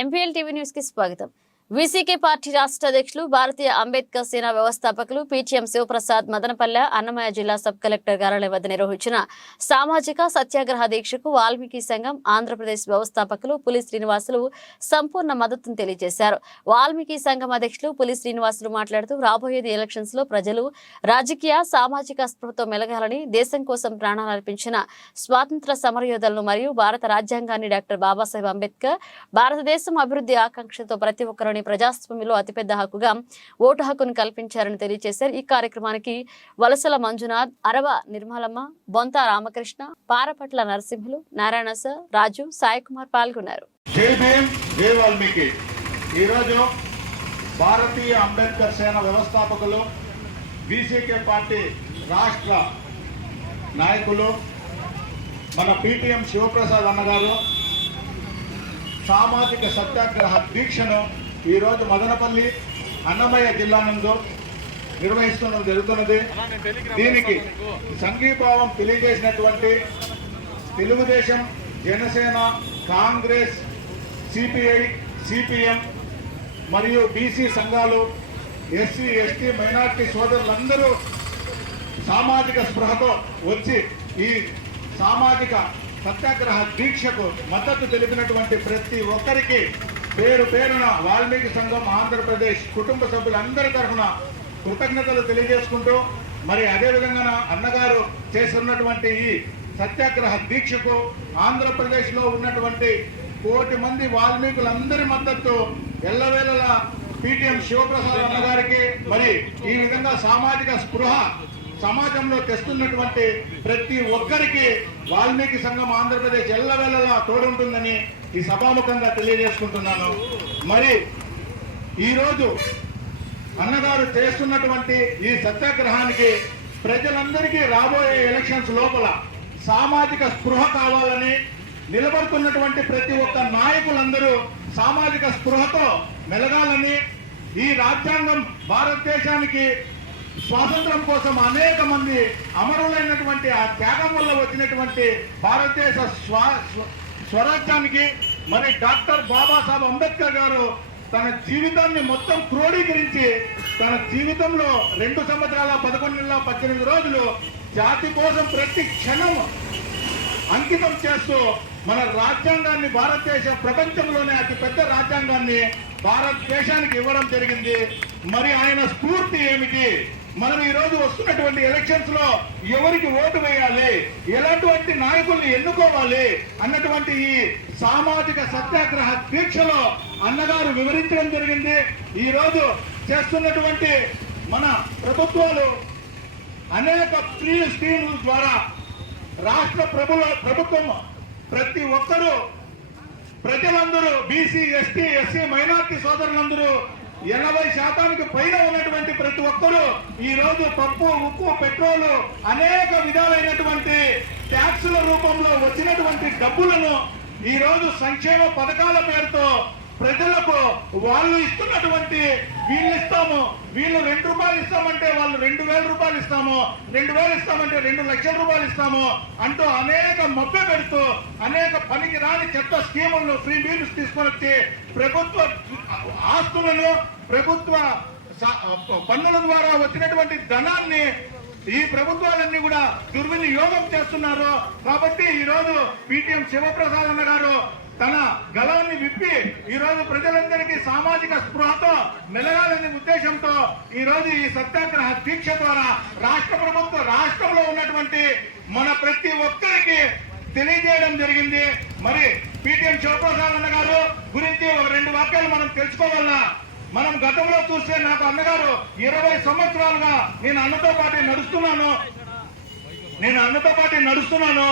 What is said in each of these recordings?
MPL TV news కి స్వాగతం. VCK party రాష్ట్ర అధ్యక్షులు భారతీయ అంబేద్కర్ సేన వ్యవస్థాపకులు పీటీఎం శివప్రసాద్ మదనపల్లె అన్నమయ్య జిల్లా సబ్ కలెక్టర్ కార్యాలయం వద్ద నిర్వహించిన సామాజిక సత్యాగ్రహ దీక్షకు వాల్మీకి సంఘం ఆంధ్రప్రదేశ్ వ్యవస్థాపకులు పులి శ్రీనివాసులు సంపూర్ణ మద్దతును తెలియజేశారు. వాల్మీకి సంఘం అధ్యక్షులు పులి శ్రీనివాసులు మాట్లాడుతూ రాబోయేది ఎలక్షన్స్ లో ప్రజలు రాజకీయ సామాజిక స్పృహతో మెలగాలని, దేశం కోసం ప్రాణాలు అర్పించిన స్వాతంత్ర సమరయోధులను మరియు భారత రాజ్యాంగాన్ని డాక్టర్ బాబాసాహెబ్ అంబేద్కర్ భారతదేశం అభివృద్ధి ఆకాంక్షతో ప్రతి ఒక్కరు ప్రజాస్వామ్యంలో అతిపెద్ద హక్కుగా ఓటు హక్కును కల్పించారని తెలియజేశారు. ఈ కార్యక్రమానికి వలసల మంజునాథ్, అరవ నిర్మలమ్మ, బొంత రామకృష్ణ, పారపట్ల నరసింహులు, నారాయణ సార్, రాజు, సాయి కుమార్ పాల్గొన్నారు. ఈరోజు భారతీయ అంబేద్కర్ సేన వ్యవస్థాపకులు వీసీకే పార్టీ రాష్ట్ర నాయకులు మన పీటీఎం శివప్రసాద్ అన్నగారు సామాజిక సత్యాగ్రహ దీక్షను ఈరోజు మదనపల్లి అన్నమయ్య జిల్లా నందు జరుగుతున్నది. దీనికి సంఘీభావం తెలియజేసినటువంటి తెలుగుదేశం, జనసేన, కాంగ్రెస్, సిపిఐ, సిపిఎం మరియు బీసీ సంఘాలు, ఎస్సీ, ఎస్టీ, మైనార్టీ సోదరులందరూ సామాజిక స్పృహతో వచ్చి ఈ సామాజిక సత్యాగ్రహ దీక్షకు మద్దతు తెలిపినటువంటి ప్రతి ఒక్కరికి పేరు పేరున వాల్మీకి సంఘం ఆంధ్రప్రదేశ్ కుటుంబ సభ్యులందరి తరఫున కృతజ్ఞతలు తెలియజేసుకుంటూ, మరి అదేవిధంగా అన్నగారు చేస్తున్నటువంటి ఈ సత్యాగ్రహ దీక్షకు ఆంధ్రప్రదేశ్లో ఉన్నటువంటి 1 కోటి మంది వాల్మీకులందరి మద్దతు ఎల్లవేళలా పీటీఎం శివప్రసాద్ అన్నగారికి, మరి ఈ విధంగా సామాజిక స్పృహ సమాజంలో తెస్తున్నటువంటి ప్రతి ఒక్కరికి వాల్మీకి సంఘం ఆంధ్రప్రదేశ్ ఎల్లవేళలా తోడుంటుందని ఈ సభాముఖంగా తెలియజేసుకుంటున్నాను. మరి ఈరోజు అన్నగారు చేస్తున్నటువంటి ఈ సత్యాగ్రహానికి ప్రజలందరికీ రాబోయే ఎలక్షన్స్ లోపల సామాజిక స్పృహ కావాలని, నిలబడుతున్నటువంటి ప్రతి ఒక్క నాయకులందరూ సామాజిక స్పృహతో మెలగాలని, ఈ రాజ్యాంగం భారతదేశానికి స్వాతంత్రం కోసం అనేక మంది అమరులైనటువంటి ఆ త్యాగం వల్ల వచ్చినటువంటి భారతదేశ స్వరాజ్యానికి మరి డాక్టర్ బాబాసాహెబ్ అంబేద్కర్ గారు తన జీవితాన్ని మొత్తం క్రోడీకరించి తన జీవితంలో 2 సంవత్సరాల 11 నెలల 18 రోజులు జాతి కోసం ప్రతి క్షణం అంకితం చేస్తూ మన రాజ్యాంగాన్ని, భారతదేశ ప్రపంచంలోనే అతి పెద్ద రాజ్యాంగాన్ని భారతదేశానికి ఇవ్వడం జరిగింది. మరి ఆయన స్ఫూర్తి ఏమిటి, మనం ఈ రోజు వస్తున్నటువంటి ఎలక్షన్స్ లో ఎవరికి ఓటు వేయాలి, ఎలాంటి నాయకుల్ని ఎన్నుకోవాలి అన్నటువంటి ఈ సామాజిక సత్యాగ్రహ దీక్షలో అన్నగారు వివరించడం జరిగింది. ఈ రోజు చేస్తున్నటువంటి మన ప్రభుత్వాలు అనేక ఫ్రీ స్కీముల ద్వారా రాష్ట్ర ప్రభుత్వం ప్రతి ఒక్కరూ ప్రజలందరూ బీసీ, ఎస్టీ, ఎస్సీ, మైనార్టీ సోదరులందరూ 80% పైన ఉన్నటువంటి ప్రతి ఒక్కరూ ఈ రోజు పప్పు, ఉప్పు, పెట్రోలు అనేక విధాలైనటువంటి ట్యాక్సుల రూపంలో వచ్చినటువంటి డబ్బులను ఈ రోజు సంక్షేమ పథకాల పేరుతో ప్రజలకు వాళ్ళు ఇస్తున్నటువంటి వీళ్ళు ఇస్తాము, వీళ్ళు 2 రూపాయలు ఇస్తామంటే వాళ్ళు 2000 రూపాయలు ఇస్తాము, 2000 ఇస్తామంటే 2 లక్షల రూపాయలు ఇస్తాము అంటూ అనేక మభ్య పెడుతూ అనేక పనికి రాని చెత్త స్కీములను, ఫ్రీ మీల్స్ తీసుకొని వచ్చి ప్రభుత్వ ఆస్తులను, ప్రభుత్వ పన్నుల ద్వారా వచ్చినటువంటి ధనాన్ని ఈ ప్రభుత్వాలన్నీ కూడా దుర్వినియోగం చేస్తున్నారు. కాబట్టి ఈ రోజు పీటీఎం శివప్రసాద్ అన్న గారు తన గళాన్ని విప్పి ఈ రోజు ప్రజలందరికీ సామాజిక స్పృహతో మెలగాలనే ఉద్దేశంతో ఈ రోజు ఈ సత్యాగ్రహ దీక్ష ద్వారా రాష్ట్ర ప్రభుత్వం రాష్ట్రంలో ఉన్నటువంటి మన ప్రతి ఒక్కరికి తెలియజేయడం జరిగింది. మరి పీటీఎం శివప్రసాద్ అన్న గారు గురించి 2 వాక్యాలు మనం తెలుసుకోవాలా. మనం గతంలో చూస్తే నాకు అన్నగారు 20 సంవత్సరాలుగా నేను అన్నతో పాటు నడుస్తున్నాను.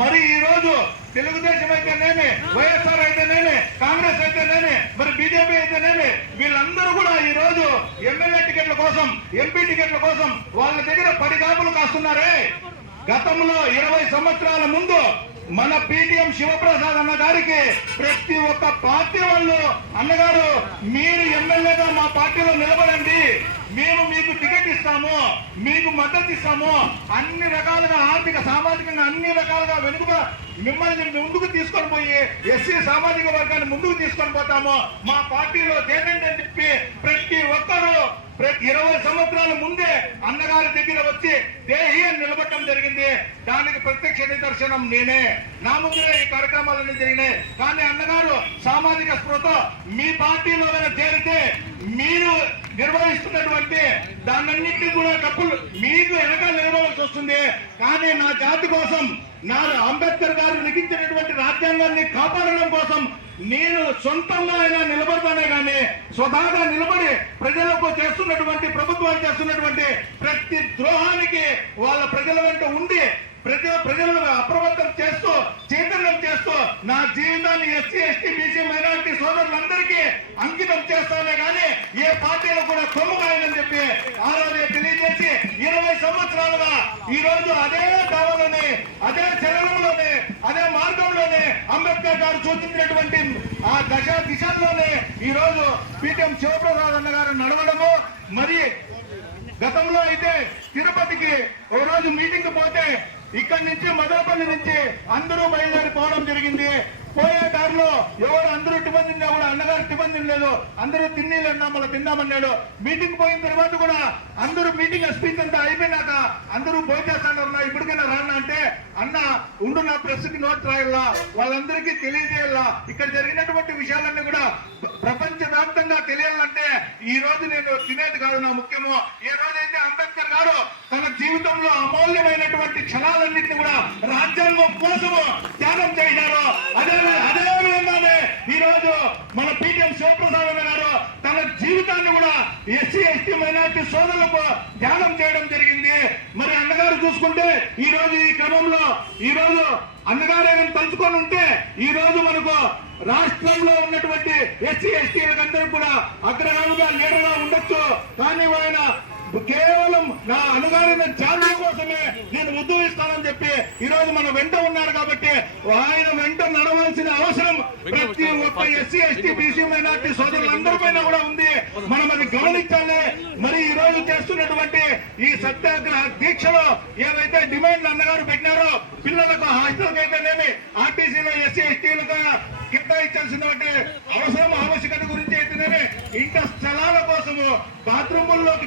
మరి ఈ రోజు తెలుగుదేశం అయితేనేమి, వైఎస్ఆర్ అయితేనేమి, కాంగ్రెస్ అయితేనేమి, మరి బీజేపీ అయితేనేమి వీళ్ళందరూ కూడా ఈ రోజు ఎమ్మెల్యే టికెట్ల కోసం, ఎంపీ టికెట్ల కోసం వాళ్ళ దగ్గర పడిగాపులు కాస్తున్నారే. గతంలో 20 సంవత్సరాల ముందు మన PTM శివప్రసాద్ అన్న గారికి ప్రతి ఒక్క పార్టీ వాళ్ళు అన్నగారు మీరు ఎమ్మెల్యేగా మా పార్టీలో నిలబడండి, మేము మీకు టికెట్ ఇస్తాము, మీకు మద్దతు ఇస్తాము, అన్ని రకాలుగా ఆర్థిక సామాజికంగా అన్ని రకాలుగా వెనుకగా మిమ్మల్ని ముందుకు తీసుకొని పోయి ఎస్సీ సామాజిక వర్గాన్ని ముందుకు తీసుకొని పోతాము, మా పార్టీలో చేరండి అని చెప్పి ప్రతి ఒక్కరూ 20 సంవత్సరాల ముందే అన్నగారి దగ్గర వచ్చి దేహి అని నిలబడటం జరిగింది. దానికి ప్రత్యక్ష నిదర్శనం నేనే. నా ముందుగా ఈ కార్యక్రమాలన్నీ జరిగినాయి. కానీ అన్నగారు సామాజిక స్పృహతో మీ పార్టీలో చేరితే మీరు నిర్వహిస్తున్నటువంటి దాన్నన్నింటినీ కూడా డబ్బులు మీకు వెనకాల నిలబడాల్సి వస్తుంది. కానీ నా జాతి కోసం, నా అంబేద్కర్ గారు లిఖించినటువంటి రాజ్యాంగాన్ని కాపాడడం కోసం నేను సొంతంగా అయినా నిలబడతానే కానీ స్వతహాగా నిలబడి ప్రజలకు చేస్తున్నటువంటి ప్రభుత్వాలు చేస్తున్నటువంటి ప్రతి ద్రోహానికి వాళ్ళ ప్రజల వెంట ఉండి ప్రజలను అప్రమత్తం చేస్తూ చైతన్యం చేస్తూ నా జీవితాన్ని ఎస్సీ ఎస్టీ బీసీ మైనారిటీ సోదరులందరికీ అంకితం చేస్తానే కానీ ఏ పార్టీలో కూడా కొమ్ము కాయని చెప్పి ఆ రోజే తెలియజేసి 20 సంవత్సరాలుగా ఈ రోజు అదే దావలోనే, అదే చరణంలోనే, అదే మార్గంలోనే అంబేద్కర్ గారు సూచించినటువంటి ఆ దిశల్లోనే ఈ రోజు PTM శివప్రసాద్ అన్న గారు నడవడము. మరి గతంలో అయితే తిరుపతికి ఓ రోజు మీటింగ్ పోతే ఇక్కడి నుంచి మదనపల్లి నుంచి అందరూ బయలుదేరిపోవడం జరిగింది. పోయే దారిలో ఎవరు అందరూ టిఫిన్ తిన్నా కూడా అన్నగారు టిఫిన్ తినలేదు, అందరూ తిన్నీళ్ళన్నా మళ్ళీ తిందామన్నాడు. మీటింగ్ పోయిన తర్వాత కూడా అందరూ మీటింగ్ స్పీచ్ అంతా అయిపోయినాక అందరూ భోజేస్తాడన్నా ఇప్పటికైనా రాన్నా అంటే అన్న ఉండు నా ప్రెస్ కి నోట్ రాయాలా, వాళ్ళందరికీ తెలియజేయాలా, ఇక్కడ జరిగినటువంటి విషయాలన్నీ కూడా ప్రపంచ వ్యాప్తంగా తెలియాలంటే ఈ రోజు నేను తినేది కాదు నా ముఖ్యము. ఏ రోజైతే అంబేద్కర్ గారు తన జీవితంలో అమూల్యమైనటువంటి క్షణాలన్నింటినీ కూడా రాజ్యాంగం కోసము త్యాగం చేశారో అదే విధంగానే ఈ రోజు మన PTM శివప్రసాద్ అన్న గారు తన జీవితాన్ని కూడా ఎస్సీ ఎస్టీ మైనారిటీ సోదరులకు త్యాగం చేయడం జరిగింది. మరి అన్నగారు చూసుకుంటే ఈ రోజు ఈ క్రమంలో ఈ రోజు అన్నగారు ఏమైనా తలుచుకొని ఉంటే ఈ రోజు మనకు రాష్ట్రంలో ఉన్నటువంటి ఎస్సీ ఎస్టీలందరూ కూడా అగ్రగామిగా లీడర్గా ఉండొచ్చు. కానీ ఆయన కేవలం నా అనుగారిన జాతి కోసమే నేను ఉద్యమిస్తానని చెప్పి ఈ రోజు మన వెంట ఉన్నారు. కాబట్టి ఆయన వెంట నడవలసిన అవసరం ప్రతి ఒక్క ఎస్సీ ఎస్టీ బీసీ మైనార్టీ సోదరులందరి పైన కూడా ఉంది. మనం అది గమనించాలి. మరి ఈ రోజు చేస్తున్నటువంటి ఈ సత్యాగ్రహ దీక్షలో ఏవైతే డిమాండ్లు అన్నగారు పెట్టినారో పిల్లలకు హాస్టల్ అయితేనేమి ఆర్టీసీలో ఎస్సీ ఎస్టీలుగా కేటాయించాల్సినటువంటి అవసరం ఆవశ్యకత గురించి అయితేనేమి ఇంట స్థలాల కోసము బాత్రూముల్లోకి